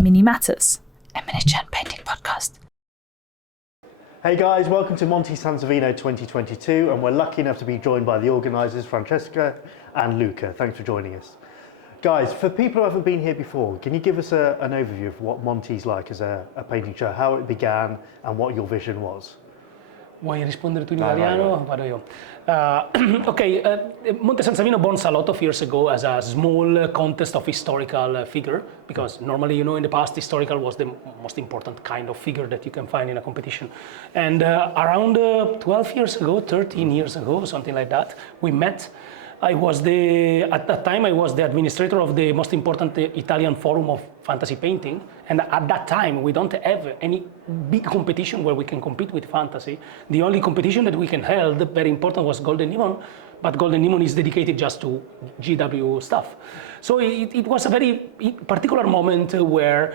Mini Matters, a miniature painting podcast. Hey guys, welcome to Monte Savino 2022, and we're lucky enough to be joined by the organisers Francesca and Luca. Thanks for joining us. Guys, for people who haven't been here before, can you give us an overview of what Monte's like as a painting show, how it began and what your vision was? Vuoi rispondere tu in italiano? Vado io. Monte Savino born a lot of years ago as a small contest of historical figure, because normally, in the past, historical was the most important kind of figure that you can find in a competition. And around 12 years ago, 13 years ago, something like that, we met. At that time, I was the administrator of the most important Italian forum of fantasy painting. And at that time, we don't have any big competition where we can compete with fantasy. The only competition that we can hold, very important, was Golden Demon, but Golden Demon is dedicated just to GW stuff. So it was a very particular moment where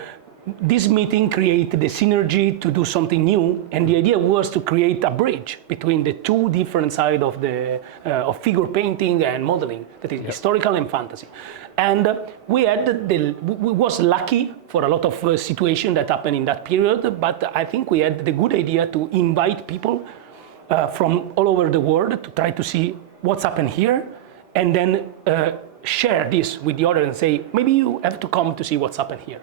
this meeting created the synergy to do something new, and the idea was to create a bridge between the two different sides of figure painting and modeling, that is historical and fantasy. And we was lucky for a lot of situations that happened in that period, but I think we had the good idea to invite people from all over the world to try to see what's happened here, and then share this with the other and say, maybe you have to come to see what's happened here.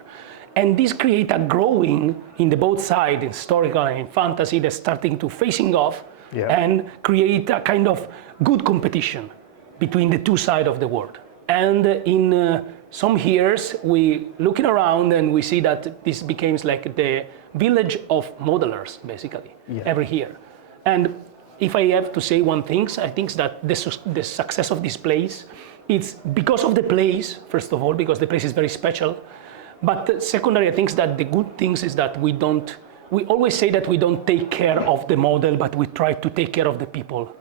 And this creates a growing in the both sides, in historical and in fantasy, that's starting to facing off and create a kind of good competition between the two sides of the world. And in some years, we looking around and we see that this becomes like the village of modelers, basically, every year. And if I have to say one thing, I think that the success of this place, it's because of the place, first of all, because the place is very special. But secondary, I think that the good things is that we always say that we don't take care of the model, but we try to take care of the people.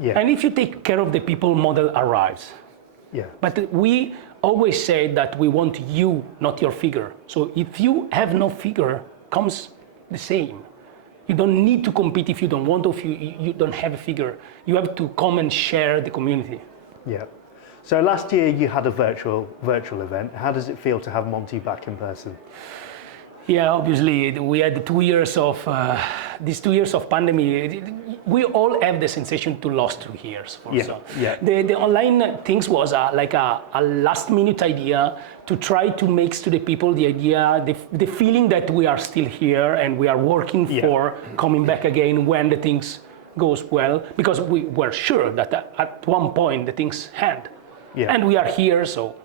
Yeah. And if you take care of the people, model arrives. Yeah. But we always say that we want you, not your figure. So if you have no figure, comes the same. You don't need to compete if you don't want to, if you don't have a figure. You have to come and share the community. Yeah. So last year you had a virtual event. How does it feel to have Monty back in person? Yeah, obviously we had 2 years of these 2 years of pandemic. We all have the sensation to lost 2 years. The online things was like a last minute idea to try to make to the people the idea, the feeling that we are still here and we are working for coming back again when the things goes well, because we were sure that at one point the things end. Yeah. And we are here, so.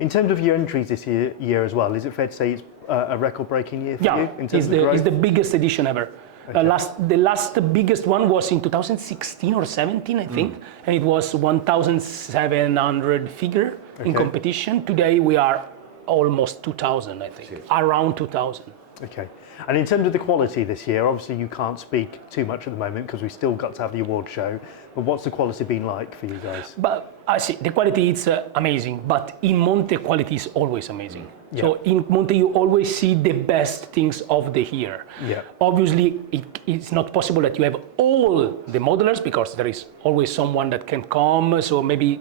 In terms of your entries this year as well, is it fair to say it's a record-breaking year for you in terms of growth? It's the biggest edition ever. Okay. The last biggest one was in 2016 or 17, I think, and it was 1,700 figure in competition. Today we are almost 2,000, I think, around 2,000. Okay. And in terms of the quality this year, obviously you can't speak too much at the moment because we still got to have the award show, but what's the quality been like for you guys? But I see, the quality is amazing, but in Monte, quality is always amazing. Yeah. So in Monte, you always see the best things of the year. Yeah. Obviously, it's not possible that you have all the modelers because there is always someone that can come, so maybe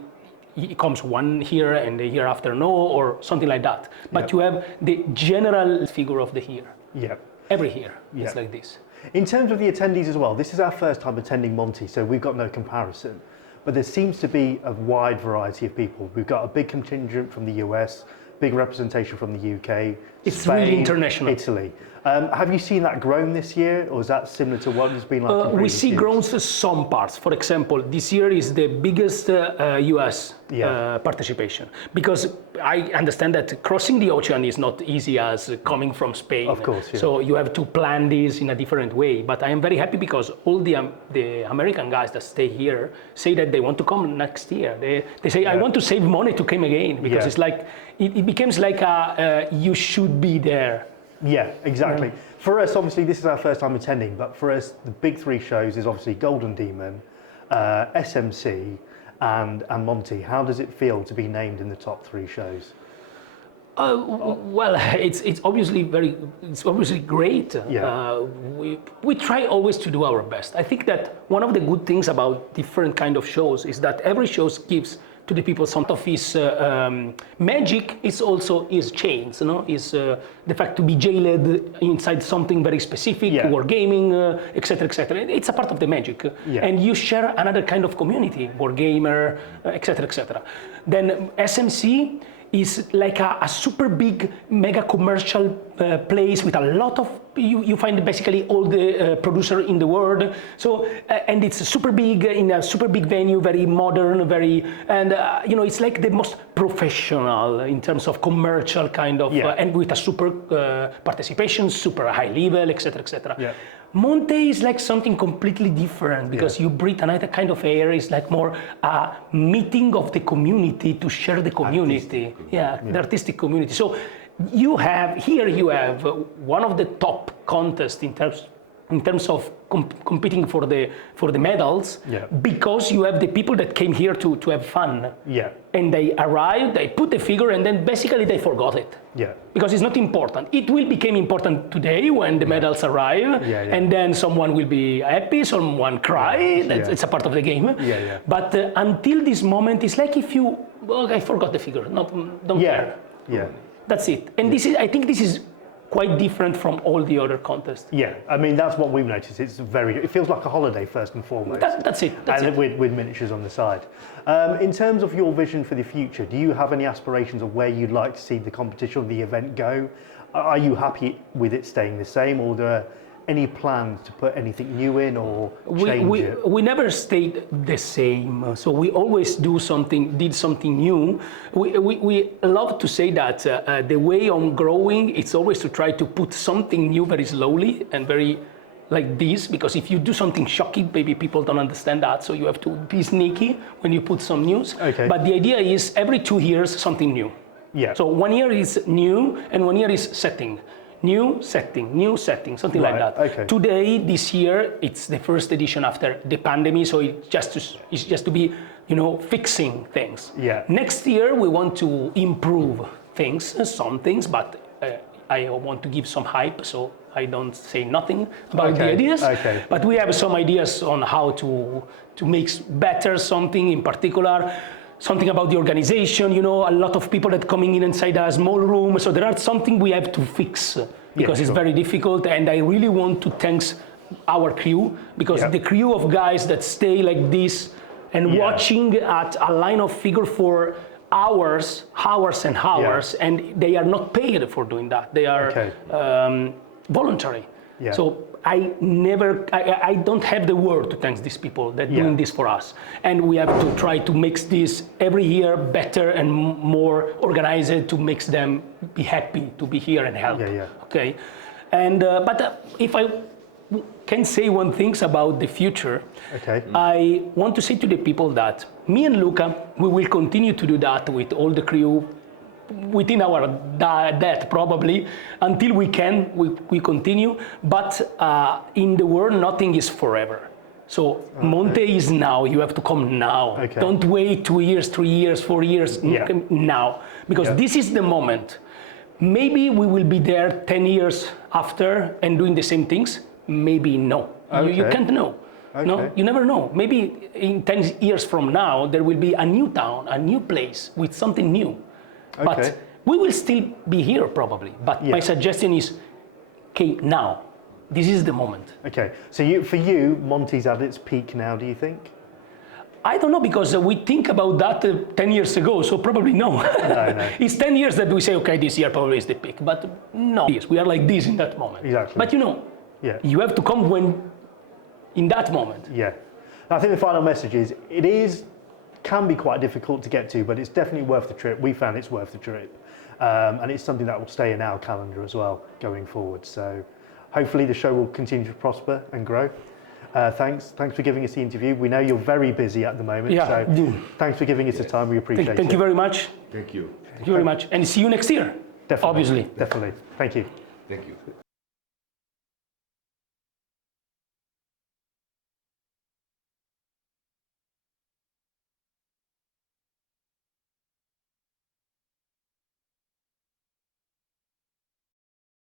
it comes one here and the year after no, or something like that. But you have the general figure of the year. Yeah. Every year, it's like this. In terms of the attendees as well, this is our first time attending Monte, so we've got no comparison. But there seems to be a wide variety of people. We've got a big contingent from the US, big representation from the UK, it's Spain, really international. Italy. Have you seen that grown this year, or is that similar to what it's been like in we see years? Grown some parts. For example, this year is the biggest US participation, because I understand that crossing the ocean is not easy as coming from Spain. Of course, So you have to plan this in a different way. But I am very happy because all the American guys that stay here say that they want to come next year. They say, I want to save money to come again, because it's like, it becomes like you should be there. Yeah, exactly. Yeah. For us, obviously, this is our first time attending, but for us, the big three shows is obviously Golden Demon, SMC, and Monty. How does it feel to be named in the top three shows? Well, it's obviously great. We try always to do our best. I think that one of the good things about different kind of shows is that every show gives to the people. Some of his magic is also his chains, is the fact to be jailed inside something very specific, wargaming, etc., etc. It's a part of the magic. And you share another kind of community, wargamer, etc., etc. Then SMC is like a super big, mega commercial place with a lot of, you find basically all the producer in the world. So, and it's super big, in a super big venue, very modern, it's like the most professional in terms of commercial kind of, and with a super participation, super high level, etc., etc. Monte is like something completely different because you breathe another kind of air. It's like more a meeting of the community to share the community. The artistic community. So you have one of the top contests in terms of competing for the medals, because you have the people that came here to have fun. And they arrived, they put the figure, and then basically they forgot it. Because it's not important. It will become important today when the medals arrive, and then someone will be happy, someone cry. It's a part of the game. But until this moment, it's like if you, I forgot the figure. Don't care. That's it. And I think this is quite different from all the other contests. I mean, that's what we've noticed. It feels like a holiday first and foremost. That's it. With miniatures on the side. In terms of your vision for the future, do you have any aspirations of where you'd like to see the competition or the event go? Are you happy with it staying the same, or are there any plans to put anything new in or change it? We never stayed the same, so we always did something new. We love to say that the way on growing, it's always to try to put something new very slowly and very like this, because if you do something shocking, maybe people don't understand that, so you have to be sneaky when you put some news. But the idea is every 2 years something new. So 1 year is new and 1 year is setting. New setting, something like that. Today, this year, it's the first edition after the pandemic, so it's just to be, fixing things. Next year, we want to improve some things, but I want to give some hype, so I don't say nothing about the ideas. But we have some ideas on how to make better something in particular. Something about the organization, a lot of people that coming in inside a small room. So there are something we have to fix because it's very difficult. And I really want to thank our crew, because the crew of guys that stay like this and watching at a line of figure for hours and hours, and they are not paid for doing that. They are voluntary. So I don't have the word to thank these people that doing this for us. And we have to try to make this every year better and more organized to make them be happy to be here and help. Okay. And but if I can say one thing about the future, I want to say to the people that me and Luca, we will continue to do that with all the crew within our death probably until we continue, but in the world nothing is forever. So Monte is now, you have to come now. Don't wait 2 years, 3 years, 4 years, now, because this is the moment. Maybe we will be there 10 years after and doing the same things, maybe no. You can't know. No, you never know. Maybe in 10 years from now there will be a new town, a new place with something new. But we will still be here probably. But my suggestion is, now. This is the moment. So for you, Monty's at its peak now, do you think? I don't know, because we think about that 10 years ago, so probably no. No. It's 10 years that we say, this year probably is the peak. But no, we are like this in that moment. But you have to come in that moment. I think the final message is, can be quite difficult to get to, but it's definitely worth the trip. We found it's worth the trip. And it's something that will stay in our calendar as well going forward. So hopefully the show will continue to prosper and grow. Thanks for giving us the interview. We know you're very busy at the moment, so thanks for giving us the time. We appreciate it. Thank you very much. Thank you. Thank you very much. And see you next year, definitely, obviously. Definitely. Thank you. Thank you.